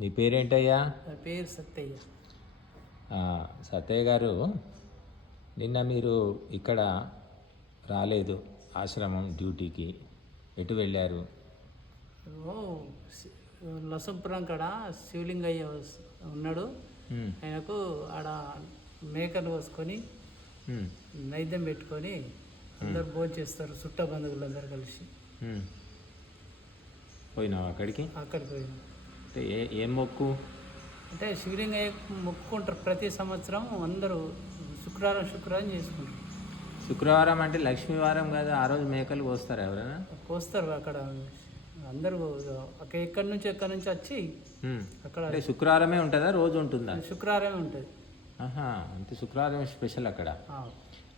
నీ పేరేంటయ్యా? నా పేరు సత్తయ్య. సత్తయ్య గారు నిన్న మీరు ఇక్కడ రాలేదు ఆశ్రమం డ్యూటీకి. ఎటు వెళ్ళారు? లసంపురం కాడ శివలింగయ్య ఉన్నాడు. ఆయనకు ఆడ మేకలు కోసుకొని ఉమ్, నైద్యం పెట్టుకొని అందరు భోజనం చేస్తారు చుట్ట బంధువులు అందరు కలిసి. పోయినావు అక్కడికి? అక్కడికి పోయినాం. అంటే ఏ ఏం మొక్కు? అంటే శివలింగయ్య మొక్కుకుంటారు ప్రతి సంవత్సరం అందరూ శుక్రవారం శుక్రవారం చేసుకుంటారు. శుక్రవారం అంటే లక్ష్మీవారం కదా ఆ రోజు మేకలు కోస్తారు ఎవరైనా? కోస్తారు అక్కడ. అందరూ ఒక ఎక్కడి నుంచి ఎక్కడి నుంచి వచ్చి. అక్కడ అంటే శుక్రవారమే ఉంటుందా? రోజు ఉంటుందా? శుక్రవారమే ఉంటుంది. ఆహా అంటే శుక్రవారం స్పెషల్ అక్కడ.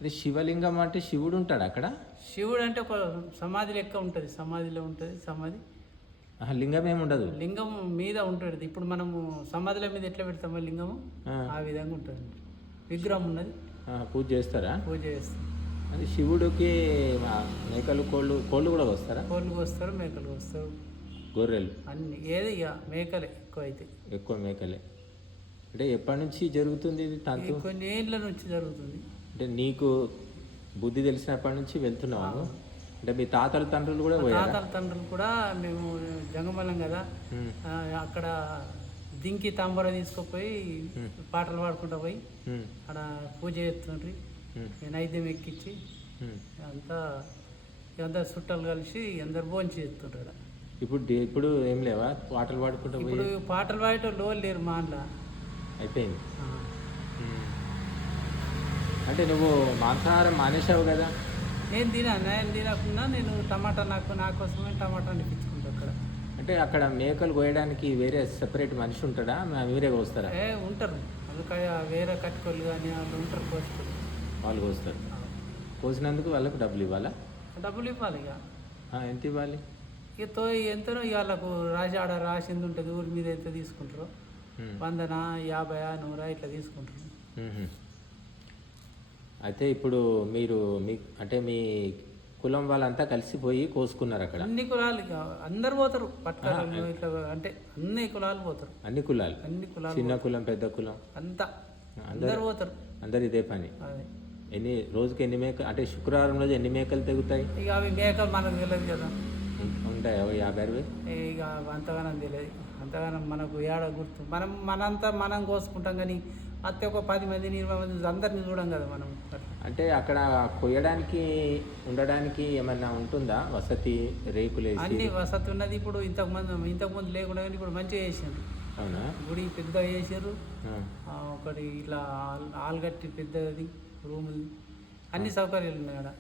అదే శివలింగం అంటే శివుడు ఉంటాడు అక్కడ? శివుడు అంటే ఒక సమాధి లెక్క ఉంటుంది సమాధిలో ఉంటుంది సమాధి. లింగం ఏమి ఉండదు. లింగం మీద ఉంటుంది. ఇప్పుడు మనము సమాధుల మీద ఎట్లా పెడతామో లింగము? ఆ, విధంగా ఉంటుంది. విగ్రహం ఉన్నది. పూజ చేస్తారా? పూజ చేస్తాం. అది శివుడికి మేకలు కోళ్ళు కోళ్ళు కూడా వస్తారా కోళ్ళు కోస్తారు మేకలు కోస్తారు. గొర్రెలు. అన్ని ఏది ఇక మేకలే ఎక్కువ అయితే ఎక్కువ మేకలే. అంటే ఎప్పటి నుంచి జరుగుతుంది ఇది ఇది తంతు? కొన్ని ఏళ్ళ నుంచి జరుగుతుంది. అంటే నీకు బుద్ధి తెలిసినప్పటి నుంచి వెళ్తున్నావు అంటే మీ తాతల తండ్రులు కూడా తాతల తండ్రులు కూడా మేము జంగమల్లం కదా. అక్కడ దింకి తాంబర తీసుకుపోయి పాటలు పాడుకుంటూ పోయి అక్కడ పూజ చేస్తుండ్రి. నైద్యం ఎక్కించి. అంతా అందరు చుట్టాలు కలిసి అందరు భోజనం చేస్తుంటారు. ఇప్పుడు ఇప్పుడు ఏం లేవా? పాటలు పాడుకుంటూ పోయి? ఇప్పుడు పాటలు పాడేటోళ్ళు ఎవరు లేరు మా అంట్లో అయిపోయింది. అంటే నువ్వు మాంసాహారం మానేశావు కదా? నేను తినా నేను తినకుండా నేను టమాటా నాకు నా కోసమే టమాటా అనిపించుకుంటా అక్కడ. అంటే అక్కడ మేకలు కోయడానికి వేరే సెపరేట్ మనిషి ఉంటాడా? మీరే కోస్తారా? ఏ ఉంటారు. అందుకని వేరే కట్టుకోళ్ళు కానీ వాళ్ళు ఉంటారు కోసుకొని వాళ్ళు కోస్తారు. కోసినందుకు వాళ్ళకు డబ్బులు ఇవ్వాలా? డబ్బులు ఇవ్వాలి ఇక. ఎంత ఇవ్వాలి? ఇక తో ఎంతనో వాళ్ళకు రాసి ఆడ రాసింది ఉంటుంది ఊరి మీద ఎంత తీసుకుంటారో. వందన యాభై నూరా ఇట్లా తీసుకుంటారు. అయితే ఇప్పుడు మీరు మీ అంటే మీ కులం వాళ్ళంతా కలిసిపోయి కోసుకున్నారు అక్కడ? అన్ని కులాలు అందరు పోతారు ఇట్లా అంటే అన్ని కులాలు పోతారు. అన్ని కులాలు? అన్ని కులాలు చిన్న కులం పెద్ద కులం? అంతా. అందరు పోతారు. అందరు ఇదే పని. ఎన్ని రోజుకి ఎన్ని మేక అంటే శుక్రవారం రోజు ఎన్ని మేకలు తెగుతాయి? ఇక అవి మేకలు మనకు తెలియదు కదా. ఉంటాయి యాభై అరవై? ఇక అంతగానం తెలియదు. అంతగానం మనకు ఏడ గుర్తు? మనం మనంతా మనం కోసుకుంటాం కానీ అత్తే ఒక పది మందిని ఇరవై మంది అందరిని చూడం కదా మనం. అంటే అక్కడ కొయ్యడానికి ఉండడానికి ఏమన్నా ఉంటుందా? వసతి రేకులు అన్ని వసతి ఉన్నది ఇప్పుడు ఇంతకు ముందు ఇంతకు ముందు లేకుండా కానీ ఇప్పుడు మంచిగా చేసారు అవునా? గుడి పెద్దగా చేసారు. ఆ, ఒకటి ఇట్లా ఆల్- ఆల్గట్టి పెద్దది రూములు. అన్ని సౌకర్యాలు ఉన్నాయి అక్కడ.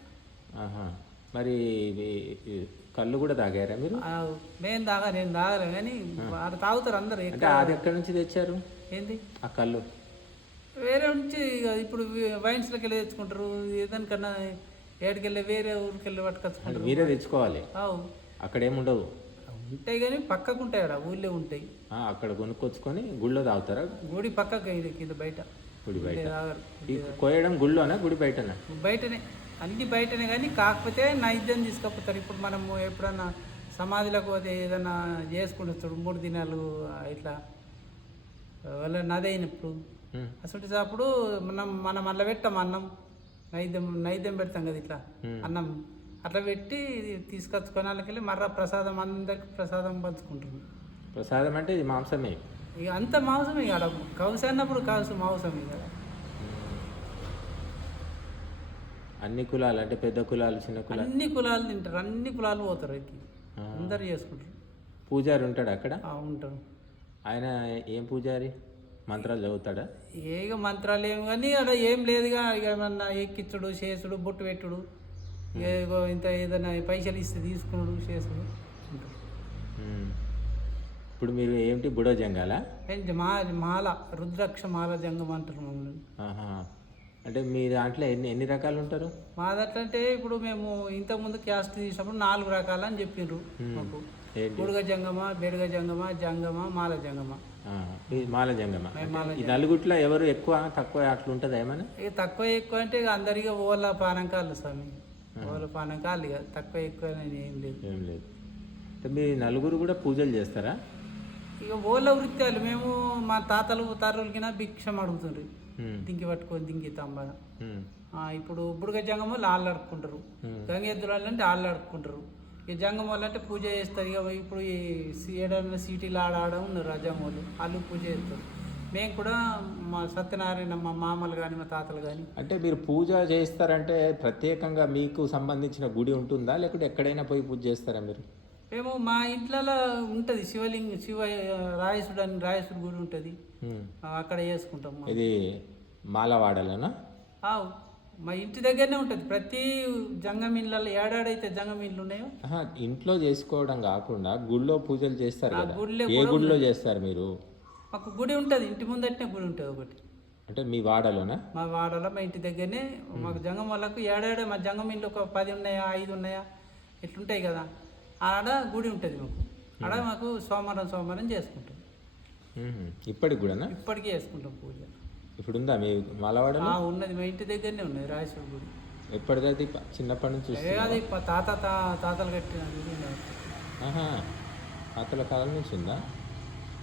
మరి కళ్ళు కూడా తాగారా మీరు? నేను తాగా నేను తాగలే కానీ ఆడ తాగుతారు అందరు అంటే అది ఎక్కడి నుంచి తెచ్చారు? ఏంది? ఆ కళ్ళు. వేరే నుంచి ఇప్పుడు వైన్స్లోకి వెళ్ళి తెచ్చుకుంటారు ఏదానికన్నా ఏడికెళ్ళి వేరే ఊరికి వెళ్ళి పట్టుకొచ్చుకుంటారు మీరే తెచ్చుకోవాలి. అవు. అక్కడ ఏముండవు? ఉంటాయి కానీ పక్కకు ఉంటాయి ఆడ ఊళ్ళో ఉంటాయి. అక్కడ కొనుక్కొచ్చుకొని గుళ్ళో తాగుతారా? గుడి పక్కకు ఇది కింద బయట. గుడి బయట. ఈ కోయడం గుళ్ళోనా గుడి బయటనా? బయటనే. అన్ని బయటనే కానీ కాకపోతే నైద్యం తీసుకపోతారు. ఇప్పుడు మనము ఎప్పుడన్నా సమాధిలోకి పోతే ఏదన్నా చేసుకుంటారు మూడు దినాలు ఇట్లా వాళ్ళ నదైనప్పుడు. అసలు అప్పుడు మనం మనం అట్లా పెట్టాం అన్నం నైద్యం నైద్యం పెడతాం కదా ఇట్లా. అన్నం. అట్లా పెట్టి తీసుకొచ్చుకొని వాళ్ళకి మర్ర ప్రసాదం అందరికి ప్రసాదం పంచుకుంటారు. ప్రసాదం అంటే ఇది మాంసమే. ఇక అంత మాంసమే కదా. కౌసు అన్నప్పుడు కౌసు మాంసమే కదా. అన్ని కులాలు అంటే పెద్ద కులాలు చిన్న కులాలు? అన్ని కులాలు తింటారు అన్ని కులాలు పోతారు ఆ. అందరు చేసుకుంటారు. పూజారి ఉంటాడు అక్కడ? ఆ, ఉంటారు ఆయన ఏం పూజారి? మంత్రాలు చదువుతాడా? ఏక మంత్రాలు ఏం కానీ అలా ఏం లేదుగా ఇక ఏమన్నా ఎక్కించుడు చేసుడు బొట్టు పెట్టుడు. ఇంత ఏదైనా పైసలు ఇస్తే తీసుకున్నాడు చేసుడు. ఇప్పుడు మీరు ఏంటి బుడో జంగాల? మాల రుద్రాక్ష మాల జంగం అంటారు మమ్మల్ని. అంటే మీ దాంట్లో ఎన్ని ఎన్ని రకాలు ఉంటారు మా అంటే ఇప్పుడు మేము ఇంతకుముందు క్యాస్ట్ తీసినప్పుడు నాలుగు రకాలు అని చెప్పిండ్రు మాకు. బుడుగ జంగమ బెడుగ జంగమ జంగమ మాల జంగమ. మాల జంగమ. ఈ నలుగుట్లో ఎవరు ఎక్కువ తక్కువ అట్లా ఉంటుందా ఏమైనా ఇక తక్కువ ఎక్కువ అంటే ఇక అందరికీ ఓల పానకాలు స్వామి. ఓల పానకాలు ఇక తక్కువ ఎక్కువ ఏం లేదు. ఏం లేదు. అంటే మీ నలుగురు కూడా పూజలు చేస్తారా? ఇక ఓళ్ళ వృత్యాలు. మేము మా తాతలు తరులకిన భిక్షం అడుగుతుండ్రు. దింకి పట్టుకొని దింకి తంబ ఇప్పుడు బుడగ జంగం వాళ్ళు ఆళ్ళు అడుక్కుంటారు ఉమ్. గంగెద్దులు వాళ్ళు అంటే ఆళ్ళు అడుక్కుంటారు ఇక జంగం వాళ్ళు అంటే పూజ చేస్తారు. ఇక ఇప్పుడు ఈ సిటీలో ఆడ ఆడ ఉన్నారు రజం వాళ్ళు. వాళ్ళు పూజ చేస్తారు. మేము కూడా మా సత్యనారాయణ మా మామలు కానీ మా తాతలు కానీ అంటే మీరు పూజ చేస్తారంటే ప్రత్యేకంగా మీకు సంబంధించిన గుడి ఉంటుందా? లేకుంటే ఎక్కడైనా పోయి పూజ చేస్తారా మీరు? మేము మా ఇంట్లో ఉంటుంది శివలింగ శివ రాయసుడు అని రాయసుడు గుడి ఉంటుంది. అక్కడ చేసుకుంటాం. ఇది మాలవాడలోనా? ఆవ్. మా ఇంటి దగ్గరనే ఉంటుంది. ప్రతి జంగం ఏడాడైతే జంగం ఉన్నాయో ఆహా, ఇంట్లో చేసుకోవడం కాకుండా గుళ్ళో పూజలు చేస్తారు ఆ కదా. గుడిలో ఏ గుడిలో చేస్తారు మీరు? మాకు గుడి ఉంటుంది. ఇంటి ముందటనే గుడి ఉంటుంది ఒకటి. అంటే మీ వాడలోనా? మా వాడలో మా ఇంటి దగ్గరనే. మాకు జంగం వాళ్ళకు ఏడాడ మా జంగం ఇల్లు ఒక పది ఉన్నాయా ఐదు ఉన్నాయా ఇట్లుంటాయి కదా. ఆడ గుడి ఉంటుంది మాకు. ఆడ మాకు సోమవారం సోమవారం చేసుకుంటాం. ఇప్పటికి కూడానా? ఇప్పటికీ చేసుకుంటాం పూజ. ఇప్పుడు ఉందా మీ మాలవాడలో? ఆ, ఉన్నది. మా ఇంటి దగ్గరనే ఉన్నది రాయసూరు గుడి. ఎప్పటిదైతే చిన్నప్పటి నుంచి అది తాత తాతలు కట్టిన తాతల కాలం నుంచి ఉందా?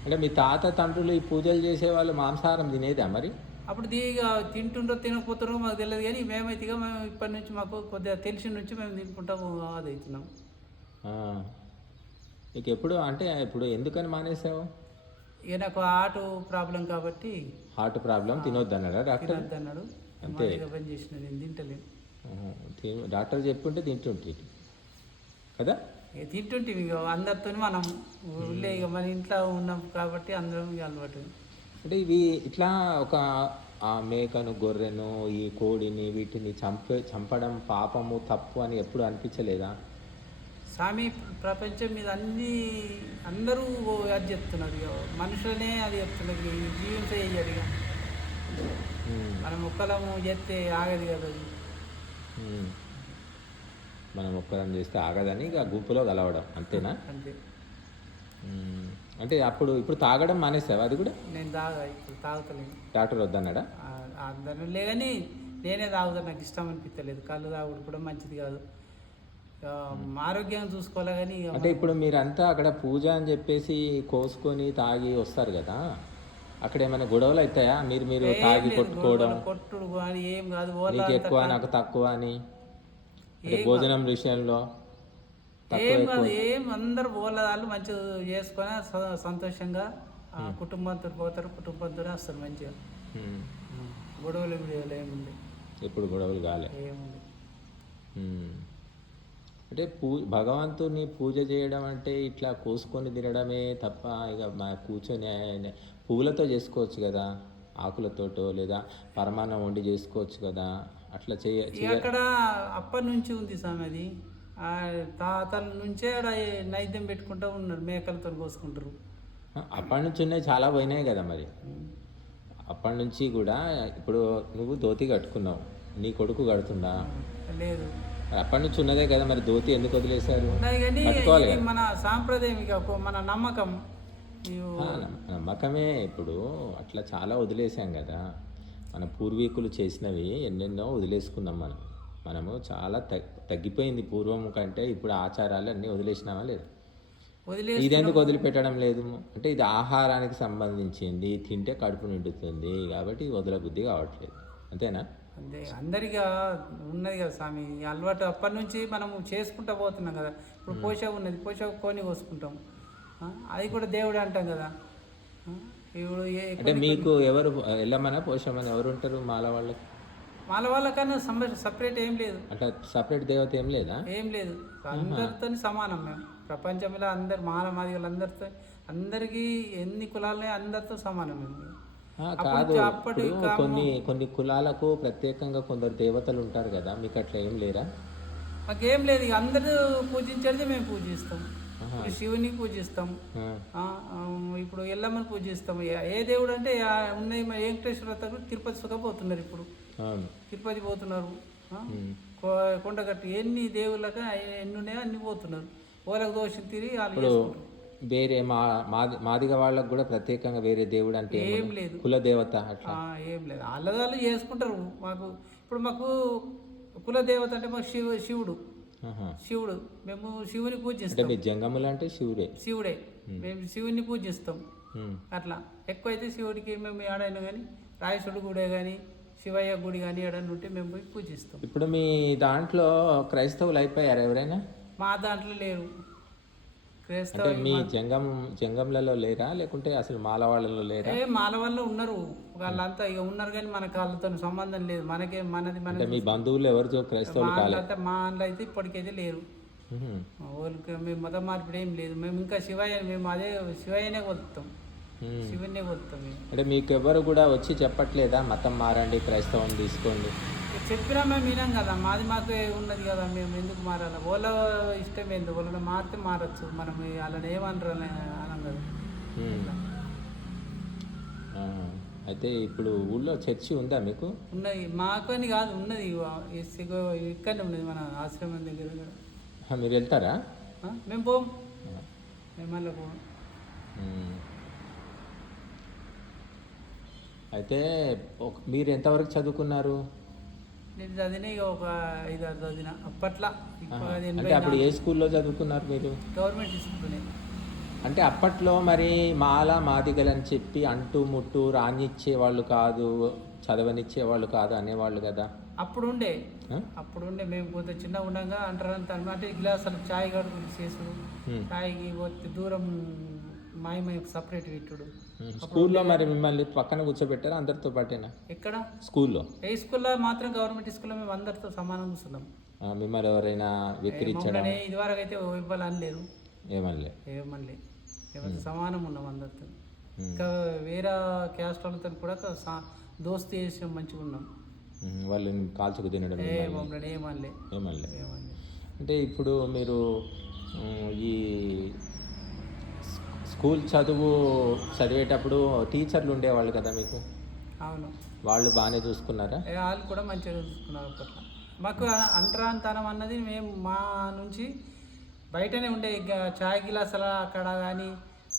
అంటే మీ తాత తండ్రులు ఈ పూజలు చేసే వాళ్ళు మాంసాహారం తినేదా మరి? అప్పుడు దిగా తింటుండ్రో తినకపోతుండ్రో మాకు తెలియదు కానీ మేమైతే మేము ఇప్పటి నుంచి మాకు కొద్దిగా తెలిసిన నుంచి మేము తినుకుంటాము అది అవుతున్నాం. నీకు ఎప్పుడు అంటే ఇప్పుడు ఎందుకని మానేసావు? ఇక నాకు ఆటో ప్రాబ్లం కాబట్టి హార్ట్ ప్రాబ్లం తినొద్దు అన్నారా డాక్టర్? తినద్దు అన్నాడు అంతే. చేసిన నేను తింటలేను. తిను- డాక్టర్ చెప్పుంటే తింటుంటే కదా? తింటుంటే ఇక అందరితో మనం ఊళ్ళో ఇక మన ఇంట్లో ఉన్నాం కాబట్టి అందరం ఇక అలవాటు. అంటే ఇవి ఇట్లా ఒక ఆ మేకను గొర్రెను ఈ కోడిని వీటిని చంపే చంపడం పాపము తప్పు అని ఎప్పుడు అనిపించలేదా? స్వామి ప్రపంచం మీద అన్ని అందరూ అది చెప్తున్నారు ఇక మనుషులనే అది చెప్తున్నారు జీవించే చెయ్యాలి ఇక. మనం ఒక్కలము చేస్తే ఆగదు కదా అది. మనం ఒక్కరం చేస్తే ఆగదని ఇక గుంపులో కలవడం అంతేనా? అంతే. అంటే అప్పుడు ఇప్పుడు తాగడం మానేసావా అది కూడా? నేను తాగా ఇప్పుడు తాగుతలేను. డాక్టర్ వద్దన్నాడా? అందరం లేదని నేనే తాగుతా. నాకు ఇష్టం అనిపించలేదు కళ్ళు తాగుడు కూడా మంచిది కాదు. ఆరోగ్యం చూసుకోవాలి కానీ అంటే ఇప్పుడు మీరంతా అక్కడ పూజ అని చెప్పేసి కోసుకొని తాగి వస్తారు కదా? అక్కడ ఏమైనా గొడవలు అవుతాయా? మీరు మీరు తాగి కొట్టుకోవడం. కొట్టుడు కానీ ఏం కాదు నీకు ఎక్కువ నాకు తక్కువ అని? భోజనం విషయంలో ఏం కాదు ఏం అందరు వాళ్ళు మంచిగా చేసుకొని సంతోషంగా కుటుంబంతో పోతారు కుటుంబంతో వస్తారు మంచిగా. గొడవలు ఏముంది ఎప్పుడు గొడవలు కాలే. ఏముంది. అంటే పూ భగవంతుని పూజ చేయడం అంటే ఇట్లా కోసుకొని తినడమే తప్ప ఇక మా కూర్చొని పువ్వులతో చేసుకోవచ్చు కదా ఆకులతోటో లేదా పరమాన్నం వండి చేసుకోవచ్చు కదా అట్లా చేయ అక్కడ అప్పటి నుంచి ఉంది స్వామి అది తాతల నుంచే నైద్యం పెట్టుకుంటూ ఉన్నారు మేకలతో కోసుకుంటారు. అప్పటి నుంచి ఉన్నాయి చాలా పోయినాయి కదా మరి. అప్పటి నుంచి కూడా ఇప్పుడు నువ్వు ధోతి కట్టుకున్నావు నీ కొడుకు కడుతుందా లేదు. అప్పటి నుంచి ఉన్నదే కదా మరి ధోతి ఎందుకు వదిలేశారు. మన సాంప్రదాయం మన నమ్మకం. నమ్మకమే ఇప్పుడు అట్లా చాలా వదిలేసాం కదా. మన పూర్వీకులు చేసినవి ఎన్నెన్నో వదిలేసుకున్నాం మనం. మనము చాలా తగ్- తగ్గిపోయింది పూర్వం కంటే ఇప్పుడు ఆచారాలు అన్నీ వదిలేసినామా లేదు? ఇది ఎందుకు వదిలిపెట్టడం లేదు? అంటే ఇది ఆహారానికి సంబంధించింది తింటే కడుపు నిండుతుంది కాబట్టి వదలబుద్ధి కావట్లేదు. అంతేనా? అంతే అందరిగా ఉన్నది కదా స్వామి. అలవాటు అప్పటి నుంచి మనము చేసుకుంటా పోతున్నాం కదా. ఇప్పుడు పోషక ఉన్నది. పోషక కోని కోసుకుంటాం. అది కూడా దేవుడు అంటాం కదా. ఇప్పుడు ఏ- అంటే మీకు ఎవరు వెళ్ళమనా పోషమని ఎవరు ఉంటారు మాల వాళ్ళకి? వాళ్ళ వాళ్ళకన్నా సపరేట్ ఏం లేదు. అట్లా సపరేట్ దేవత ఏం లేదా? ఏం లేదు. అందరితో సమానం మేము. ప్రపంచంలో అందరు మాల మాదిగలు అందరితో అందరికీ ఎన్ని కులాలనే అందరితో సమానం మేము. కాదు. కొన్ని కొన్ని కులాలకు ప్రత్యేకంగా కొందరు దేవతలు ఉంటారు కదా మీకు అట్లా ఏం లేరా? మాకేం లేదు ఇక అందరూ పూజించేది మేము పూజిస్తాం. శివుని పూజిస్తాం. ఇప్పుడు ఎల్లమ్మని పూజిస్తాం. ఏ- దేవుడు అంటే ఉన్నాయి మా వెంకటేశ్వర తిరుపతి సుఖ పోతున్నారు ఇప్పుడు. తిరుపతి పోతున్నారు. కొండగట్టు ఎన్ని దేవుళ్ళకి ఎన్ని ఉన్నాయో అన్ని పోతున్నారు. ఓలకు దోషం తిరిగి వాళ్ళు వేరే మా మాది మాదిగ వాళ్ళకు కూడా ప్రత్యేకంగా వేరే దేవుడు అంటే ఏం? లేదు. కుల దేవత అట్లా ఏం లేదు. వాళ్ళు చేసుకుంటారు. మాకు ఇప్పుడు మాకు కులదేవత అంటే మాకు శివ శివుడు. శివుడు. మేము శివుని పూజిస్తాం. మీ జంగములు అంటే శివుడే? శివుడే. మేము శివుని పూజిస్తాం. అట్లా. ఎక్కువైతే శివుడికి మేము ఏడైనా కానీ రాయసుడి గుడే కానీ శివయ్య గుడి కానీ ఏడైనా ఉంటే మేము పోయి పూజిస్తాం. ఇప్పుడు మీ దాంట్లో క్రైస్తవులు అయిపోయారు ఎవరైనా? మా దాంట్లో లేరు. అంటే మీ జంగం జంగంలలో లేరా? లేకుంటే అసలు మాల వాళ్ళలో లేరా? ఏ మాల వాళ్ళు ఉన్నారు వాళ్ళంతా ఇక ఉన్నారు కానీ మనకు వాళ్ళతో సంబంధం లేదు. మనకే మనది మనది మీ బంధువులు ఎవరితో క్రైస్తవులు మా కాలే? అంతా మా అందులో అయితే ఇప్పటికైతే లేరు. వాళ్ళకి మేము మత మార్పిడి ఏం లేదు. మేము ఇంకా శివయ్య మేము అదే శివయ్యనే ఉమ్. శివున్నే మేము. అంటే మీకు ఎవరు కూడా వచ్చి చెప్పట్లేదా? మతం మారండి క్రైస్తవం తీసుకోండి. చెప్పినా మేము వినాం కదా మాది మాకే ఉన్నది కదా మేము ఎందుకు మారాలి? వాళ్ళ ఇష్టం ఏంది? వాళ్ళని మారితే మారచ్చు. మనం వాళ్ళని ఏమనరు అని అనం కదా. అయితే ఇప్పుడు ఊళ్ళో చర్చి ఉందా మీకు? ఉన్నది. మాకు అని కాదు ఉన్నది. ఇక్కడనే ఉన్నది మన ఆశ్రమం దగ్గర మీరు వెళ్తారా? మేము పోం. మేము మళ్ళీ పోం. అయితే మీరు ఎంతవరకు చదువుకున్నారు? నేను చదివిన ఇక ఒక ఐదు ఆరు చదివిన. అప్పట్లో అంటే అప్పుడు ఏ స్కూల్లో చదువుకున్నారు మీరు? గవర్నమెంట్ తీసుకుంటున్నాయి. అంటే అప్పట్లో మరి మాల మాదిగలని చెప్పి అంటూ ముట్టు రానిచ్చే వాళ్ళు కాదు చదవనిచ్చే వాళ్ళు కాదు అనేవాళ్ళు కదా? అప్పుడు ఉండే? అప్పుడు ఉండే. మేము కొంత చిన్నగా ఉండగా అంటారు అంటే గ్లాసులు చాయ్ కడుకుని చేసుడు. చాయ్కి పోతే దూరం మాయమై సపరేట్ పెట్టుడు ఉమ్. స్కూల్లో మరి మిమ్మల్ని పక్కన కూర్చోబెట్టారా? అందరితో పాటేనా? ఎక్కడ? స్కూల్లో? ఏ స్కూల్లో మాత్రం గవర్నమెంట్ స్కూల్లో మేము అందరితో సమానం కూర్చున్నాం. మిమ్మల్ని ఎవరైనా వెక్కిరించడం ఇదివరకు అయితే ఇవ్వాలని లేదు ఏమనలే. ఏమని ఎవరితో సమానం ఉన్నాం అందరితో. ఇంకా వేరే క్యాస్ట్ వాళ్ళతో కూడా దోస్తీ చేసి మంచిగా ఉన్నాం. వాళ్ళని కాల్చుకు తినడం ఏమనలే. ఏమనలే ఏమనలే. అంటే ఇప్పుడు మీరు ఈ స్కూల్ చదువు చదివేటప్పుడు టీచర్లు ఉండేవాళ్ళు కదా మీకు? అవును. వాళ్ళు బాగానే చూసుకున్నారా? వాళ్ళు కూడా మంచిగా చూసుకున్నారు అప్పట్లో. మాకు అంటరాంతనం అన్నది మేము మా నుంచి బయటనే ఉండే ఇక చాయ్ గిలాసుల అక్కడ కానీ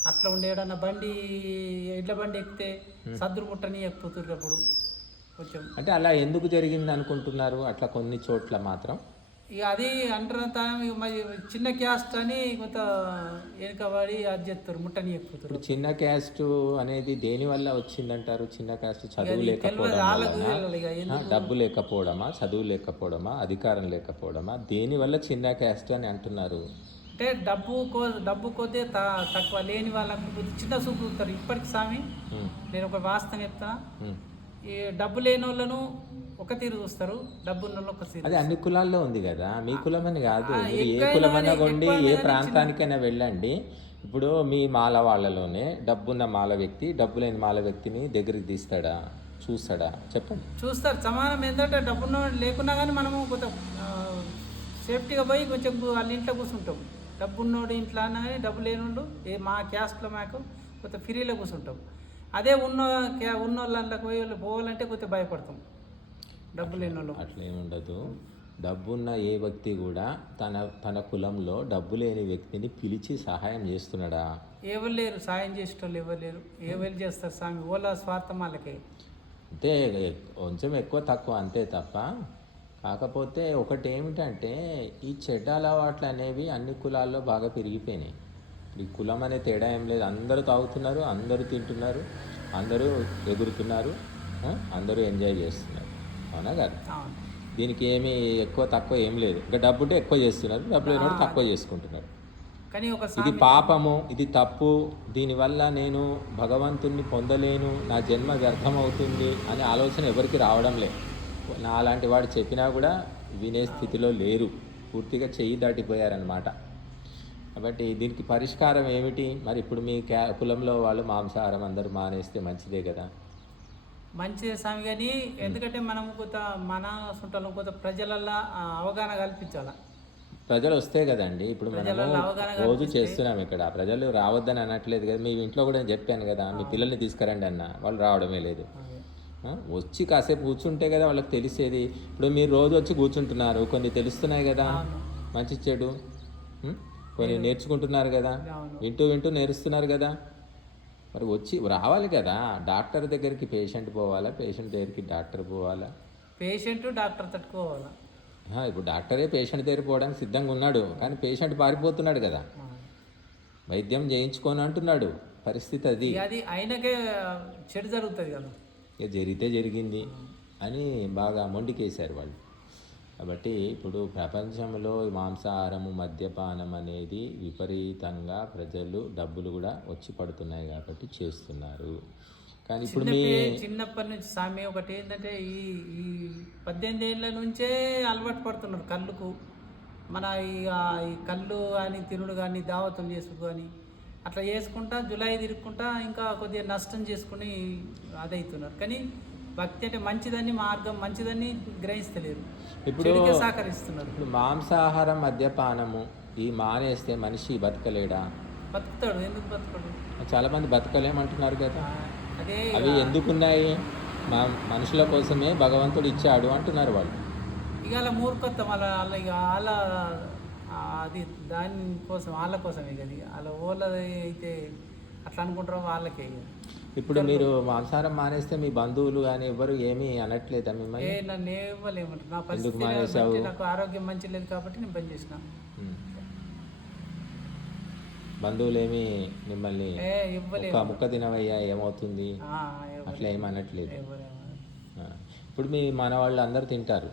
అట్లా ఉండేడన్న బండి ఎడ్ల బండి ఎక్కితే సద్దురు ముట్టని ఎక్కిపోతుండ్రు అప్పుడు. కొంచెం అంటే అలా ఎందుకు జరిగింది అనుకుంటున్నారు? అట్లా కొన్ని చోట్ల మాత్రం. ఇక అది ఇక మరి చిన్న క్యాస్ట్ అని కొంత వెనుకబడి అది చేస్తారు ముట్టని ఇప్పుడు చిన్న క్యాస్ట్ అనేది దేని వల్ల వచ్చిందంటారు? చిన్న క్యాస్ట్ చదువు లేకపోవడం డబ్బు లేకపోవడమా? చదువు లేకపోవడమా? అధికారం లేకపోవడమా? దేని వల్ల చిన్న క్యాస్ట్ అని అంటున్నారు? అంటే డబ్బు కో డబ్బు కొద్దే తక్కువ లేని వాళ్ళకు చిన్న చూపు చూస్తారు ఇప్పటికి స్వామి నేను ఒక వాస్తవం చెప్తా. ఈ డబ్బు లేని వాళ్ళను ఒక తీరు చూస్తారు డబ్బు ఒక తీరు అది అన్ని కులాల్లో ఉంది కదా. మీ కులం అని కాదు. మీరు ఏ కులమైనా కొండి ఏ కానీ ప్రాంతానికైనా వెళ్ళండి. ఇప్పుడు మీ మాల వాళ్ళలోనే డబ్బున్న మాల వ్యక్తి డబ్బు లేని మాల వ్యక్తిని దగ్గరికి తీస్తాడా? చూస్తాడా? చెప్పండి. చూస్తారు. సమానం ఏంటంటే డబ్బు ఉన్న వాడు లేకున్నా కానీ మనము కొంత ఆ, సేఫ్టీగా పోయి కొంచెం వాళ్ళ ఇంట్లో కూర్చుంటాం. డబ్బు ఉన్నోడు ఇంట్లో అన్నా కానీ డబ్బు లేనుండు ఏ మా క్యాస్ట్లో మాకు కొంత ఫ్రీలో కూర్చుంటాం. అదే ఉన్న ఉన్న వాళ్ళకి పోయి వాళ్ళు పోవాలంటే కొంచెం భయపడతాం. డబ్బు లేని వాళ్ళు అట్లా ఏముండదు డబ్బున్న ఏ వ్యక్తి కూడా తన తన కులంలో డబ్బు లేని వ్యక్తిని పిలిచి సహాయం చేస్తున్నాడా? ఎవరు లేరు సాయం చేసేటోళ్ళు ఎవరు లేరు. ఎవరు చేస్తారు స్వామి వాళ్ళ స్వార్థం వాళ్ళకే అంటే కొంచెం ఎక్కువ తక్కువ అంతే తప్ప. కాకపోతే ఒకటి ఏమిటంటే ఈ చెడ్డ అలవాట్లు అనేవి అన్ని కులాల్లో బాగా పెరిగిపోయినాయి. ఈ కులం అనే తేడా ఏం లేదు. అందరూ తాగుతున్నారు అందరూ తింటున్నారు అందరూ ఎగురుతున్నారు? అందరూ ఎంజాయ్ చేస్తున్నారు. అవునా కాదు? దీనికి ఏమీ ఎక్కువ తక్కువ ఏం లేదు. ఇంకా డబ్బు ఉంటే ఎక్కువ చేస్తున్నారు. డబ్బు లేనివాడు తక్కువ చేసుకుంటున్నారు. కానీ ఒక ఇది పాపము ఇది తప్పు. దీనివల్ల నేను భగవంతుణ్ణి పొందలేను. నా జన్మ వ్యర్థమవుతుంది అనే ఆలోచన ఎవరికి రావడం లేదు. నా అలాంటి వాడు చెప్పినా కూడా వినే స్థితిలో లేరు. పూర్తిగా చెయ్యి దాటిపోయారనమాట కాబట్టి దీనికి పరిష్కారం ఏమిటి? మరి ఇప్పుడు మీ క్యా కులంలో వాళ్ళు మాంసాహారం అందరూ మానేస్తే మంచిదే కదా. మంచిదే స్వామి కానీ ఎందుకంటే మనం కొంత మన సొంతలో కొంత ప్రజలల్లో అవగాహన కల్పించాలి. ప్రజలు వస్తే కదండి ఇప్పుడు మనము అవగాహన రోజు చేస్తున్నాం ఇక్కడ. ప్రజలు రావద్దని అనట్లేదు కదా. మీ ఇంట్లో కూడా నేను చెప్పాను కదా మీ పిల్లల్ని తీసుకురండి అన్న. వాళ్ళు రావడమే లేదు. వచ్చి కాసేపు కూర్చుంటే కదా వాళ్ళకి తెలిసేది. ఇప్పుడు మీరు రోజు వచ్చి కూర్చుంటున్నారు. కొన్ని తెలుస్తున్నాయి కదా. మంచి చెడు? కొన్ని నేర్చుకుంటున్నారు కదా. వింటూ వింటూ నేర్స్తున్నారు కదా. మరి వచ్చి రావాలి కదా. డాక్టర్ దగ్గరికి పేషెంట్ పోవాలా? పేషెంట్ దగ్గరికి డాక్టర్ పోవాలా? పేషెంట్ డాక్టర్ తట్టుకోవాలి? ఇప్పుడు డాక్టరే పేషెంట్ దగ్గర పోవడానికి సిద్ధంగా ఉన్నాడు. కానీ పేషెంట్ పారిపోతున్నాడు కదా. వైద్యం చేయించుకొని అంటున్నాడు. పరిస్థితి అది. అది ఆయనకే చెడు జరుగుతుంది కదా. ఇక జరిగితే జరిగింది అని బాగా మొండికేశారు వాళ్ళు. కాబట్టి ఇప్పుడు ప్రపంచంలో మాంసాహారము మద్యపానం అనేది విపరీతంగా ప్రజలు డబ్బులు కూడా వచ్చి పడుతున్నాయి కాబట్టి చేస్తున్నారు. కానీ ఇప్పుడు మీ చిన్నప్పటి నుంచి సామి ఒకటి ఏంటంటే ఈ ఈ పద్దెనిమిది ఏళ్ళ నుంచే అలవాటు పడుతున్నారు కళ్ళుకు. మన ఈ కళ్ళు కానీ తినుడు కానీ దావతులు చేసుడు కానీ అట్లా చేసుకుంటా జులై తిరుక్కుంటా ఇంకా కొద్దిగా నష్టం చేసుకుని అదవుతున్నారు కానీ భక్తి అంటే మంచిదని మార్గం మంచిదని గ్రహిస్తలేరు. ఇప్పుడు సహకరిస్తున్నారు ఇప్పుడు మాంసాహారం మద్యపానము ఈ మానేస్తే మనిషి బతకలేడా? బతుకుతాడు. ఎందుకు బతుకుతాడు? చాలా మంది బతకలేమంటున్నారు కదా. అదే అవి ఎందుకున్నాయి? మా మనుషుల కోసమే భగవంతుడు ఇచ్చాడు అంటున్నారు వాళ్ళు. ఇక అలా మూర్ఖత్వం అలా అలా ఇక వాళ్ళ ఆ, అది దాని కోసం వాళ్ళ కోసమే కదా ఇక. వాళ్ళ ఓళ్ళది అయితే అట్లా అనుకుంటారో వాళ్ళకే ఇప్పుడు మీరు మాంసాహారం మానేస్తే మీ బంధువులు కానీ ఎవరు ఏమీ అనట్లేదా మిమ్మల్ని? నన్ను ఇవ్వలేమంటారు నా ఎందుకు పరిస్థితి? మంచి- నాకు ఆరోగ్యం మంచి లేదు కాబట్టి నేను బంద్ చేసిన. ఉమ్. బంధువులు ఏమీ మిమ్మల్ని ఒక ముక్క తినవయ్యా ఏమవుతుంది. అట్లా ఏమీ అనట్లేదు. ఇప్పుడు మీ మన వాళ్ళు అందరు తింటారు.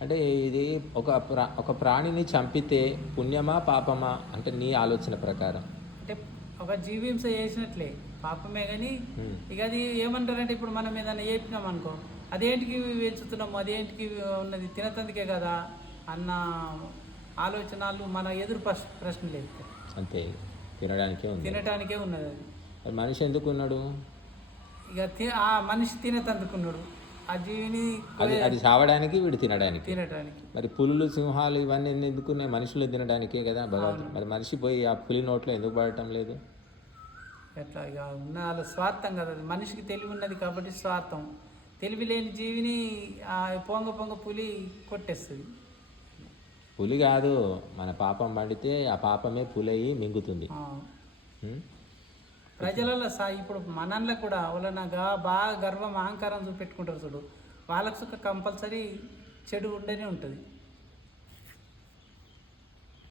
అంటే ఇది ఒక ప్రా ఒక ప్రాణిని చంపితే పుణ్యమా పాపమా? అంటే నీ ఆలోచన ప్రకారం. అంటే ఒక జీవింస చేసినట్లే. పాపమే కానీ. ఇక అది ఏమంటారంటే ఇప్పుడు మనం ఏదైనా చెప్పినాం అనుకో అదేంటికి పెంచుతున్నాము అదేంటికి ఉన్నది తినతందుకే కదా అన్న ఆలోచనలు మన ఎదురు ప్రశ్న వేస్తాయి. అంతే తినడానికే ఉంది తినటానికే ఉన్నది అది. మనిషి ఎందుకు ఉన్నాడు? ఇక ఆ మనిషి తినతందుకున్నాడు. ఆ జీవిని అది అది చావడానికి వీడు తినడానికి. తినటానికి. మరి పులులు సింహాలు ఇవన్నీ ఎందుకున్నాయి మనుషులు తినడానికే కదా భగవంతుడు. మరి మనిషి పోయి ఆ పులి నోట్లో ఎందుకు పడటం లేదు? ఎట్లా ఇక ఉన్న వాళ్ళ స్వార్థం కదా. అది మనిషికి తెలివి ఉన్నది కాబట్టి స్వార్థం. తెలివి లేని జీవిని ఆ పొంగ పొంగ పులి కొట్టేస్తుంది. పులి కాదు మన పాపం పండితే ఆ పాపమే పులయి మింగుతుంది? ప్రజలలో సా ఇప్పుడు మనల్లో కూడా వాళ్ళనగా బాగా గర్వం అహంకారం చూపెట్టుకుంటారు చూడు. వాళ్ళకు సుఖ కంపల్సరీ చెడు ఉండనే ఉంటుంది.